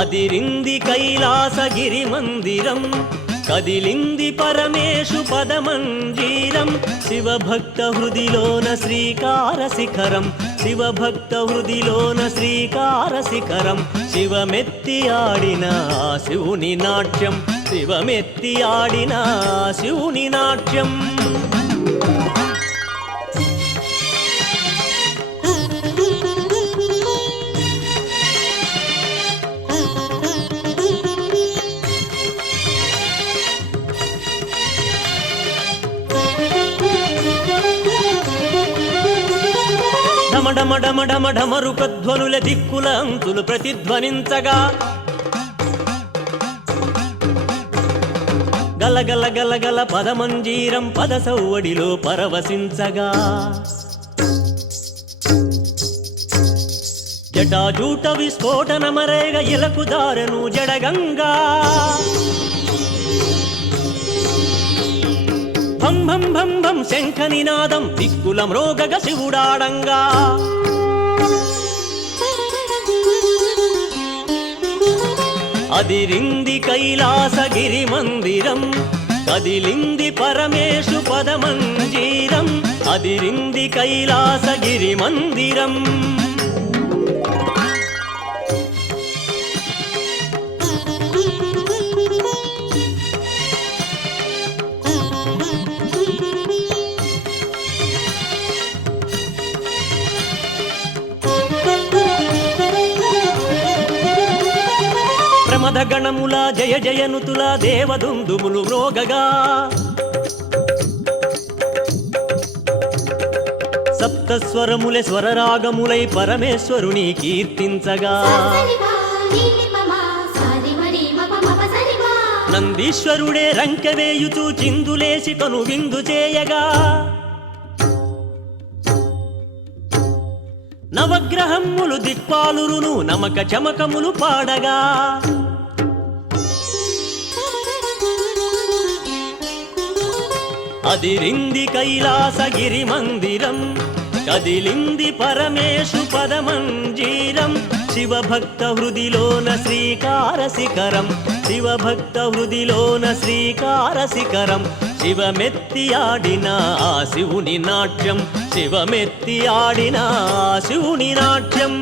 అదిరింది కైలాసగిరి మందిరం, కదిలింది పరమేశు పదమంజీరం. శివభక్త హృదిలోన శ్రీకార శిఖరం, శివభక్త హృదిలోన శ్రీకార శిఖరం. శివమెత్తి ఆడిన శివుని నాట్యం, శివమెత్తి ఆడిన శివుని నాట్యం. ఢమఢమఢమఢమరుకధ్వనుల దిక్కుల అంతులు ప్రతిధ్వనించగా, గలగల గలగల పదమంజీరం పద సౌవడిలో పరవశించగా, జటాజూట విస్ఫోటనమరేగ ఇలకు దారను జడగంగా. భం భం భం భం శంఖ నినాదం దిక్కుల మ్రోగగ శివుడాడంగా. అదిరింది కైలాసగిరి మందిరం, కదిలింది పరమేశు పదమంజీరం. అదిరింది కైలాసగిరి మందిరం. ప్రమదగణముల జయ జయనుతుల దేవదుందుములు మ్రోగగా, సప్తస్వరములే స్వరరాగములై పరమేశ్వరుని కీర్తించగా, నందీశ్వరుడే రంకెవేయుచూ చిందులేసి కను విందు చేయగా, నవగ్రహములు దిక్పాలురును నమక చమకములు పాడగా, అదిరింది కైలాసగిరి మందిరం, కదిలింది పరమేశు పదమంజీరం. శివభక్త హృదిలోన శ్రీకార శిఖరం, శివభక్త హృదిలోన శ్రీకార శిఖరం. శివమెత్తి ఆడిన శివుని నాట్యం, శివమెత్తి ఆడిన శివుని నాట్యం.